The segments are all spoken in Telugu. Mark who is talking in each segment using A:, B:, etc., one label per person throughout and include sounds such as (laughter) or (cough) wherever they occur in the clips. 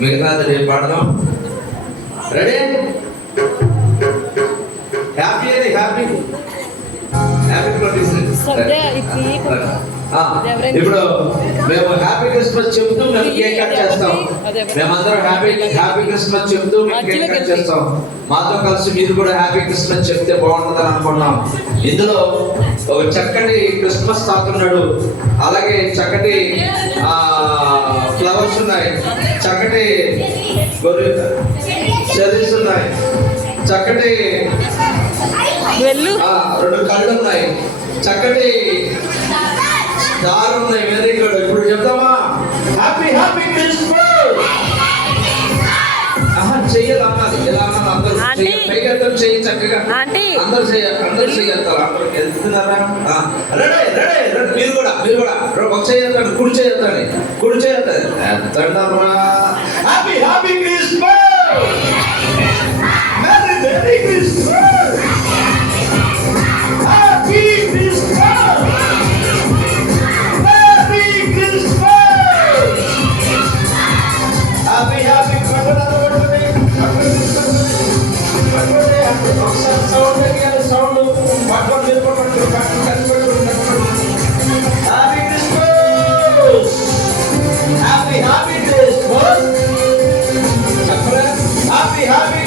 A: మిగతాది రేపు పాడదాం. రెడీ హ్యాపీ అది హ్యాపీ హ్యాపీ
B: ఇది
A: ఇప్పుడు మేము హ్యాపీ క్రిస్మస్ చెప్తూ మేము కేక్ కట్ చేస్తాం. మేమందరం హ్యాపీ హ్యాపీ క్రిస్మస్ చెప్తూ మేము కేక్ కట్ చేస్తాం. మాతో కలిసి మీరు కూడా హ్యాపీ క్రిస్మస్ చెప్తే బాగుంటుందని అనుకున్నాం ఇందులో ఒక చక్కటి క్రిస్మస్ తాతున్నాడు అలాగే చక్కటి ఫ్లవర్స్ ఉన్నాయి. చక్కటి చెరీస్ ఉన్నాయి. చక్కటి రెండు కళ్ళు ఉన్నాయి. చక్కటి స్టార్ ఉన్నాయి వెరీ గుడ్ ఇప్పుడు చెప్తామా? హ్యాపీ హ్యాపీ క్రిస్మస్ ఆహా చెయ్యాలి అన్నది ఎలా అన్నది అందరూ
B: ఆంటీ.
A: చెయ్యాలి. పైకి ఎత్తారు చెయ్యి చక్కగా. అందరూ చెయ్యాలి అందరూ చెయ్యాలి అందరూ వెళ్తున్నారా రెడీ రెడీ రెడీ. మీరు కూడా మీరు కూడా. ఒక చేయొద్దండి కుడి చేయొద్దండి కుడి చేయొద్దండి హ్యాపీ హ్యాపీ క్రిస్మస్ పట్టుకొని నిలబడి హ్యాపీ క్రిస్మస్ హ్యాపీ హ్యాపీ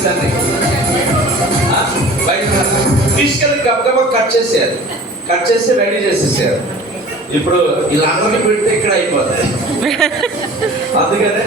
A: సర్ది బయట తీసుకెళ్ళి గబగబా కట్ చేసేయాలి. కట్ చేసి రెడీ చేసేసారు ఇప్పుడు ఇలా అందరికీ పెడితే ఇక్కడ అయిపోతుంది (laughs) అందుకనే